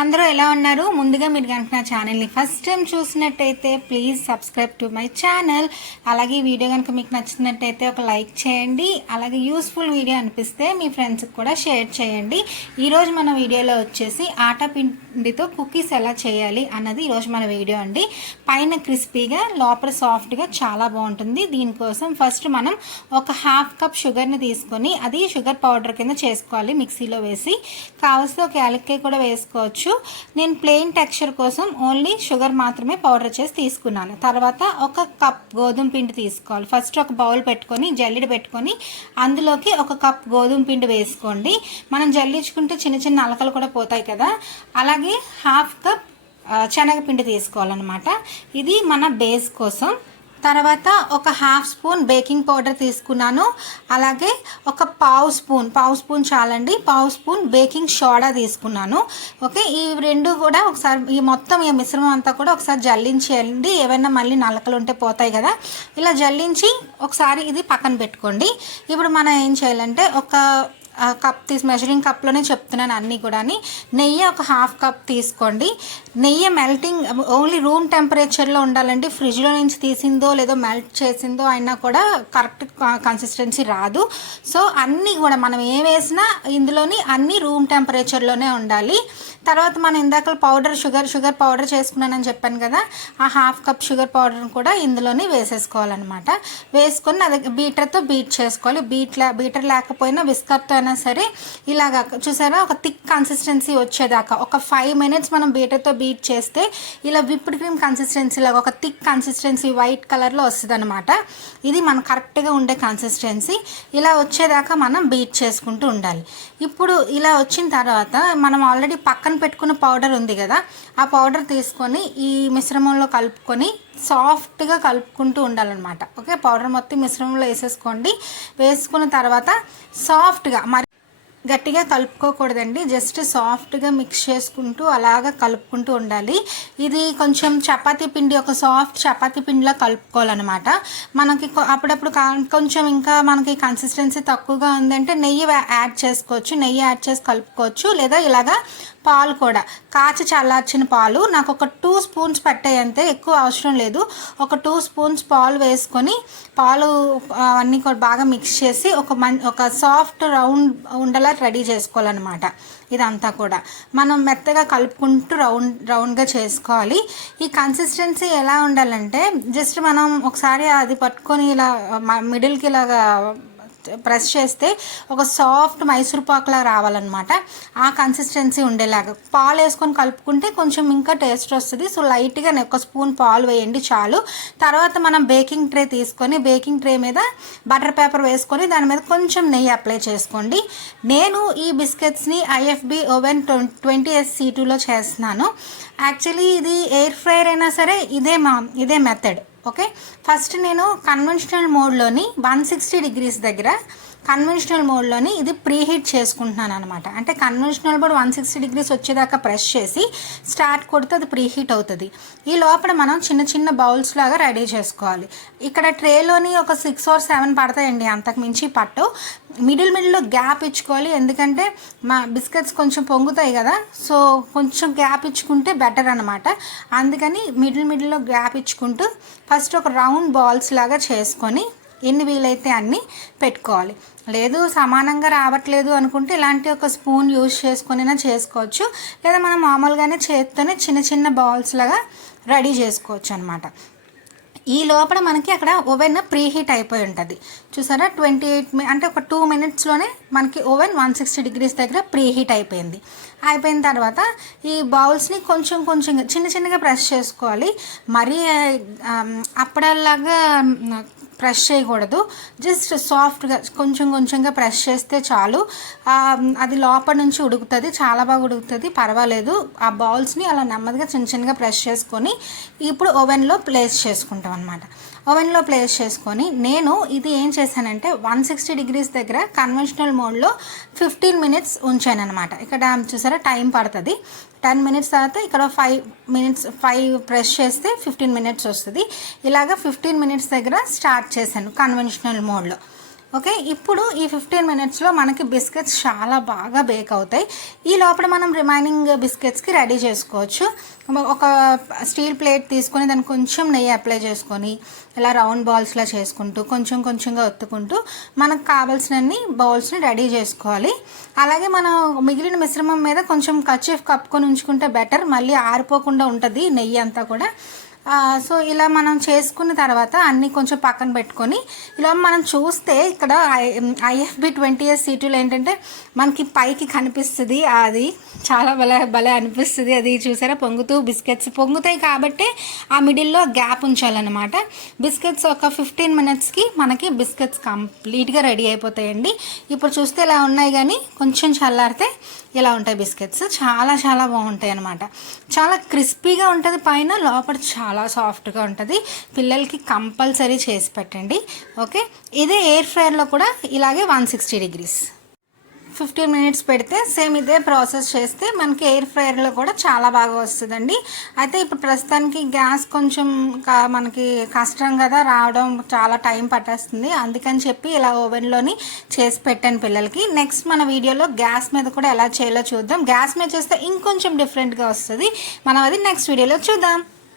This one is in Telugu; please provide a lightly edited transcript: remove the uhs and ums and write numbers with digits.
అందరూ ఎలా ఉన్నారు? ముందుగా మీరు కనుక నా ఛానల్ని ఫస్ట్ టైం చూసినట్టయితే please subscribe to my channel. అలాగే ఈ వీడియో కనుక మీకు నచ్చినట్టయితే ఒక లైక్ చేయండి. అలాగే యూస్ఫుల్ వీడియో అనిపిస్తే మీ ఫ్రెండ్స్కి కూడా షేర్ చేయండి. ఈరోజు మన వీడియోలో వచ్చేసి ఆటా పిండితో కుకీస్ ఎలా చేయాలి అన్నది ఈరోజు మన వీడియో అండి. పైన క్రిస్పీగా లోపల సాఫ్ట్గా చాలా బాగుంటుంది. దీనికోసం ఫస్ట్ మనం ఒక హాఫ్ కప్ షుగర్ని తీసుకొని అది షుగర్ పౌడర్ కింద చేసుకోవాలి. మిక్సీలో వేసి కావలసిన ఒక యాలక్కాయ కూడా వేసుకోవచ్చు. నేను ప్లెయిన్ టెక్స్చర్ కోసం ఓన్లీ షుగర్ మాత్రమే పౌడర్ చేసి తీసుకున్నాను. తర్వాత ఒక కప్ గోధుమ పిండి తీసుకోవాలి. ఫస్ట్ ఒక బౌల్ పెట్టుకొని జల్లెడ పెట్టుకొని అందులోకి ఒక కప్ గోధుమ పిండి వేసుకోండి. మనం జల్లించుకుంటే చిన్న చిన్న అలకలు కూడా పోతాయి కదా. అలాగే హాఫ్ కప్ శనగపిండి తీసుకోవాలన్నమాట. ఇది మన బేస్ కోసం. తర్వాత ఒక హాఫ్ స్పూన్ బేకింగ్ పౌడర్ తీసుకున్నాను. అలాగే ఒక పావు స్పూన్ చాలండి, పావు స్పూన్ బేకింగ్ సోడా తీసుకున్నాను. ఓకే, ఈ రెండు కూడా ఒకసారి ఈ మొత్తం ఈ మిశ్రమం అంతా కూడా ఒకసారి జల్లించేయండి. ఏవైనా మళ్ళీ నలకలు ఉంటే పోతాయి కదా. ఇలా జల్లించి ఒకసారి ఇది పక్కన పెట్టుకోండి. ఇప్పుడు మనం ఏం చేయాలంటే ఒక కప్ మెజరింగ్ కప్లోనే చెప్తున్నాను అన్నీ కూడా. నెయ్యి ఒక హాఫ్ కప్ తీసుకోండి. నెయ్యి మెల్టింగ్ ఓన్లీ రూమ్ టెంపరేచర్లో ఉండాలండి. ఫ్రిడ్జ్లో నుంచి తీసిందో లేదో మెల్ట్ చేసిందో అయినా కూడా కరెక్ట్ కన్సిస్టెన్సీ రాదు. సో అన్నీ కూడా మనం ఏం వేసినా ఇందులోని అన్నీ రూమ్ టెంపరేచర్లోనే ఉండాలి. తర్వాత మనం ఇందాక షుగర్ పౌడర్ చేసుకున్నానని చెప్పాను కదా, ఆ హాఫ్ కప్ షుగర్ పౌడర్ని కూడా ఇందులోని వేసేసుకోవాలన్నమాట. వేసుకొని అది బీటర్తో బీట్ చేసుకోవాలి. బీటర్ లేకపోయినా విస్కర్తో అయినా సరే ఇలాగా చూసారా ఒక థిక్ కన్సిస్టెన్సీ వచ్చేదాకా ఒక 5 minutes మనం బీటర్తో బీట్ చేస్తే ఇలా విప్డ్ క్రీమ్ కన్సిస్టెన్సీ లాగా ఒక థిక్ కన్సిస్టెన్సీ వైట్ కలర్లో వస్తుంది అనమాట. ఇది మన కరెక్ట్గా ఉండే కన్సిస్టెన్సీ. ఇలా వచ్చేదాకా మనం బీట్ చేసుకుంటూ ఉండాలి. ఇప్పుడు ఇలా వచ్చిన తర్వాత మనం ఆల్రెడీ పక్కన పెట్టుకున్న పౌడర్ ఉంది కదా, ఆ పౌడర్ తీసుకొని ఈ మిశ్రమంలో కలుపుకొని సాఫ్ట్గా కలుపుకుంటూ ఉండాలన్నమాట. ఓకే, పౌడర్ మొత్తం మిశ్రమంలో వేసేసుకోండి. వేసుకున్న తర్వాత సాఫ్ట్గా, మరి గట్టిగా కలుపుకోకూడదండి, జస్ట్ సాఫ్ట్గా మిక్స్ చేసుకుంటూ అలాగా కలుపుకుంటూ ఉండాలి. ఇది కొంచెం చపాతీ పిండి, ఒక సాఫ్ట్ చపాతీ పిండిలా కలుపుకోవాలన్నమాట. మనకి అప్పుడప్పుడు కొంచెం ఇంకా మనకి కన్సిస్టెన్సీ తక్కువగా ఉందంటే నెయ్యి యాడ్ చేసుకోవచ్చు. నెయ్యి యాడ్ చేసి కలుపుకోవచ్చు. లేదా ఇలాగా పాలు కూడా కాచి చల్లార్చిన పాలు నాకు ఒక 2 spoons పట్టాయి అంతే, ఎక్కువ అవసరం లేదు. ఒక 2 spoons పాలు వేసుకొని పాలు అన్నీ కూడా బాగా మిక్స్ చేసి ఒక సాఫ్ట్ రౌండ్ ఉండలా రెడీ చేసుకోవాలన్నమాట. ఇదంతా కూడా మనం మెత్తగా కలుపుకుంటూ రౌండ్గా చేసుకోవాలి. ఈ కన్సిస్టెన్సీ ఎలా ఉండాలంటే జస్ట్ మనం ఒకసారి అది పట్టుకొని ఇలా మిడిల్కి ఇలాగా ప్రెస్ చేస్తే ఒక సాఫ్ట్ మైసూర్ పాక్లా రావాలన్నమాట. ఆ కన్సిస్టెన్సీ ఉండేలాగా పాలు వేసుకొని కలుపుకుంటే కొంచెం ఇంకా టేస్ట్ వస్తుంది. సో లైట్గా ఒక స్పూన్ పాలు వేయండి చాలు. తర్వాత మనం బేకింగ్ ట్రే తీసుకొని బేకింగ్ ట్రే మీద బటర్ పేపర్ వేసుకొని దాని మీద కొంచెం నెయ్యి అప్లై చేసుకోండి. నేను ఈ బిస్కెట్స్ని ఐఎఫ్బి ఓవెన్ 20SC2లో చేస్తున్నాను. యాక్చువల్లీ ఇది ఎయిర్ ఫ్రైయర్ అయినా సరే ఇదే మెథడ్. ఓకే, ఫస్ట్ నేను కన్వెన్షనల్ మోడ్లోని 160 degrees దగ్గర కన్వెన్షనల్ మోడ్లోని ఇది ప్రీహీట్ చేసుకుంటున్నాను అనమాట. అంటే కన్వెన్షనల్ మోడ్ 160 degrees వచ్చేదాకా ప్రెస్ చేసి స్టార్ట్ కొడితే అది ప్రీహీట్ అవుతుంది. ఈ లోపల మనం చిన్న చిన్న బౌల్స్ లాగా రెడీ చేసుకోవాలి. ఇక్కడ ట్రేలోని ఒక 6 or 7 పడతాయండి, అంతకు మించి పట్టవు. మిడిల్లో గ్యాప్ ఇచ్చుకోవాలి, ఎందుకంటే మా బిస్కెట్స్ కొంచెం పొంగుతాయి కదా. సో కొంచెం గ్యాప్ ఇచ్చుకుంటే బెటర్ అనమాట. అందుకని మిడిల్లో గ్యాప్ ఇచ్చుకుంటూ ఫస్ట్ ఒక రౌండ్ బాల్స్ లాగా చేసుకొని ఎన్ని వీలైతే అన్నీ పెట్టుకోవాలి. లేదు సమానంగా రావట్లేదు అనుకుంటే ఇలాంటి ఒక స్పూన్ యూజ్ చేసుకొనినా చేసుకోవచ్చు. లేదా మనం మామూలుగానే చేత్తోనే చిన్న చిన్న బాల్స్ లాగా రెడీ చేసుకోవచ్చు అనమాట. ఈ లోపల మనకి అక్కడ ఓవెన్ ప్రీహీట్ అయిపోయి ఉంటుంది చూసారా. 28 అంటే ఒక 2 minutesలోనే మనకి ఓవెన్ 160 degrees దగ్గర ప్రీహీట్ అయిపోయింది. అయిపోయిన తర్వాత ఈ బౌల్స్ని కొంచెం చిన్న చిన్నగా ప్రెస్ చేసుకోవాలి. మరీ అప్పడలాగా ప్రెస్ చేయకూడదు, జస్ట్ సాఫ్ట్గా కొంచెంగా ప్రెస్ చేస్తే చాలు. అది లోపల నుంచి ఉడుకుతుంది, చాలా బాగా ఉడుకుతుంది, పర్వాలేదు. ఆ బౌల్స్ని అలా నెమ్మదిగా చిన్నగా ప్రెస్ చేసుకొని ఇప్పుడు ఓవెన్లో ప్లేస్ చేసుకుంటాం అనమాట. ఓవెన్లో ప్లేస్ చేసుకొని నేను ఇది ఏం చేశానంటే 160 degrees దగ్గర కన్వెన్షనల్ మోడ్లో 15 minutes ఉంచాను అనమాట. ఇక్కడ చూసారా టైం పడుతుంది. 10 minutes తర్వాత ఇక్కడ 5 ప్రెస్ చేస్తే 15 minutes వస్తుంది. ఇలాగ 15 minutes దగ్గర స్టార్ట్ చేశాను కన్వెన్షనల్ మోడ్లో. ఓకే, ఇప్పుడు ఈ 15 మినిట్స్లో మనకి బిస్కెట్స్ చాలా బాగా బేక్ అవుతాయి. ఈ లోపల మనం రిమైనింగ్ బిస్కెట్స్కి రెడీ చేసుకోవచ్చు. ఒక స్టీల్ ప్లేట్ తీసుకొని దానికి కొంచెం నెయ్యి అప్లై చేసుకొని ఇలా రౌండ్ బాల్స్లా చేసుకుంటూ కొంచెం కొంచెంగా ఒత్తుకుంటూ మనకు కావాల్సినన్ని బౌల్స్ని రెడీ చేసుకోవాలి. అలాగే మనం మిగిలిన మిశ్రమం మీద కొంచెం కర్చీఫ్ కప్పుకొని ఉంచుకుంటే బెటర్, మళ్ళీ ఆరిపోకుండా ఉంటుంది నెయ్యి అంతా కూడా. సో ఇలా మనం చేసుకున్న తర్వాత అన్నీ కొంచెం పక్కన పెట్టుకొని ఇలా మనం చూస్తే ఇక్కడ IFB 20S C2లో ఏంటంటే మనకి పైకి కనిపిస్తుంది, అది చాలా భలే అనిపిస్తుంది. అది చూసారా, పొంగుతూ బిస్కెట్స్ పొంగుతాయి కాబట్టి ఆ మిడిల్లో గ్యాప్ ఉంచాలన్నమాట. బిస్కెట్స్ ఒక 15 మినిట్స్కి మనకి బిస్కెట్స్ కంప్లీట్గా రెడీ అయిపోతాయండి. ఇప్పుడు చూస్తే ఇలా ఉన్నాయి, కానీ కొంచెం చల్లారితే ఇలా ఉంటాయి బిస్కెట్స్. చాలా బాగుంటాయి అన్నమాట. చాలా క్రిస్పీగా ఉంటుంది, పైన లోపల చాలా సాఫ్ట్గా ఉంటుంది. పిల్లలకి కంపల్సరీ చేసి పెట్టండి. ఓకే, ఇదే ఎయిర్ ఫ్రైయర్లో కూడా ఇలాగే 160 degrees 15 మినిట్స్ పెడితే సేమ్ ఇదే ప్రాసెస్ చేస్తే మనకి ఎయిర్ ఫ్రైయర్లో కూడా చాలా బాగా వస్తుందండి. అయితే ఇప్పుడు ప్రస్తుతానికి గ్యాస్ కొంచెం మనకి కష్టం కదా, రావడం చాలా టైం పట్టేస్తుంది. అందుకని చెప్పి ఇలా ఓవెన్లోని చేసి పెట్టాను పిల్లలకి. నెక్స్ట్ మన వీడియోలో గ్యాస్ మీద కూడా ఎలా చేయాలో చూద్దాం. గ్యాస్ మీద చేస్తే ఇంకొంచెం డిఫరెంట్గా వస్తుంది. మనం అది నెక్స్ట్ వీడియోలో చూద్దాం.